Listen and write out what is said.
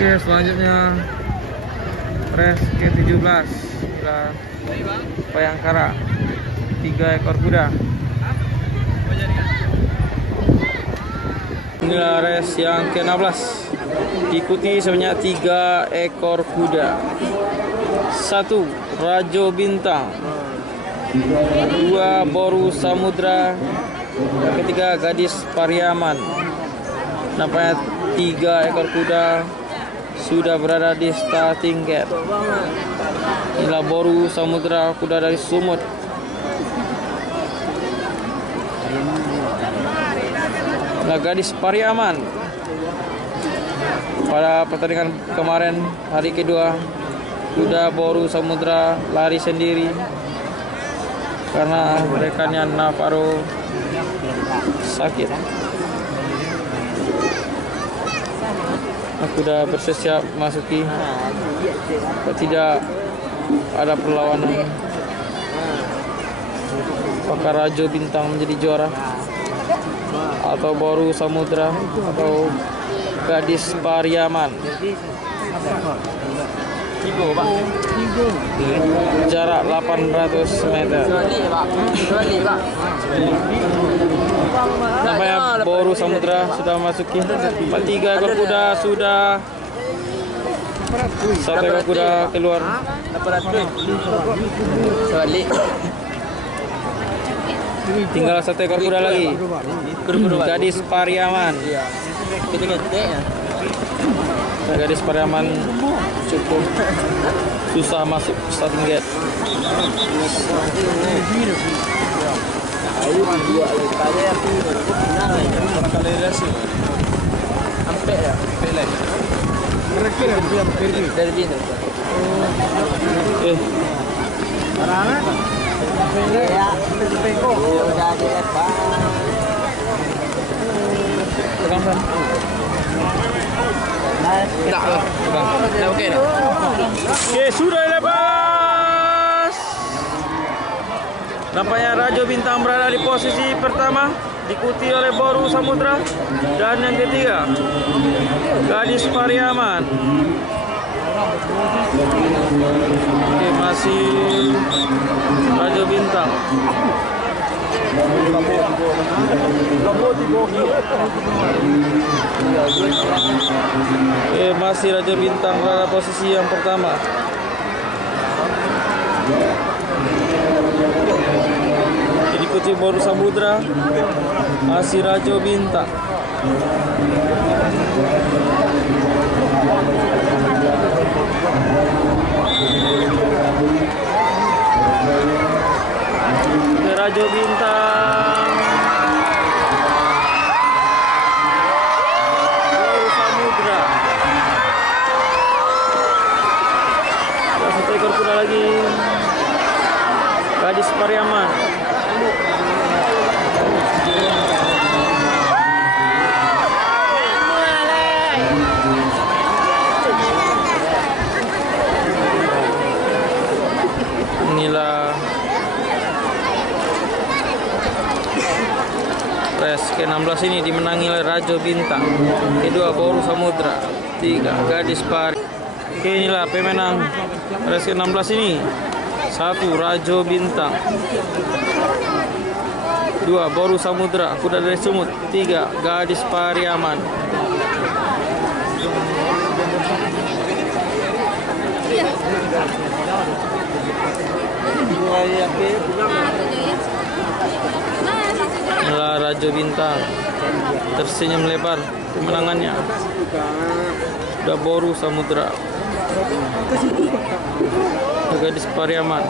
Oke, selanjutnya race ke-17 inilah Bayangkara 3 ekor kuda. Inilah race yang ke-16 diikuti sebanyak 3 ekor kuda. 1 Rajo Bintang, 2 Boru Samudra, yang ketiga Gadis Pariaman. Nampaknya 3 ekor kuda sudah berada di starting gate. Inilah Boru Samudra, kuda dari Sumut. Inilah Gadis Pariaman. Pada pertandingan kemarin hari kedua, kuda Boru Samudra lari sendiri karena rekannya Navarro sakit. Kuda bersiap masuki, tidak ada perlawanan. Apakah Rajo Bintang menjadi juara, atau Boru Samudra, atau Gadis Pariaman? Jarak 800 meter. Nampaknya Boru Samudra sudah masuki. 3 ekor kuda sudah. 1 ekor kuda keluar. Tinggal 1 ekor kuda lagi. Gadis Pariaman. Gadis Pariaman cukup susah masuk starting gate. Oke, sudah lepas. Nampaknya Rajo Bintang berada di posisi pertama, diikuti oleh Boru Samudra, dan yang ketiga Gadis Pariaman. Oke, masih Rajo Bintang. Masih Rajo Bintang pada posisi yang pertama. Diikuti Boru Samudra, masih Rajo Bintang. Rajo Bintang, Boru Samudra. 1 ekor kuda lagi, Gadis Pariaman. Inilah race ke-16 ini dimenangi oleh Rajo Bintang, kedua Boru Samudra, 3 Gadis Pari. Oke, inilah pemenang race ke-16 ini. 1 Rajo Bintang, 2 Boru Samudra, kuda dari Sumut, 3 Gadis Pariaman. Inilah Rajo Bintang tersenyum lebar kemenangannya. Sudah Boru Samudra, Gadis Pariaman.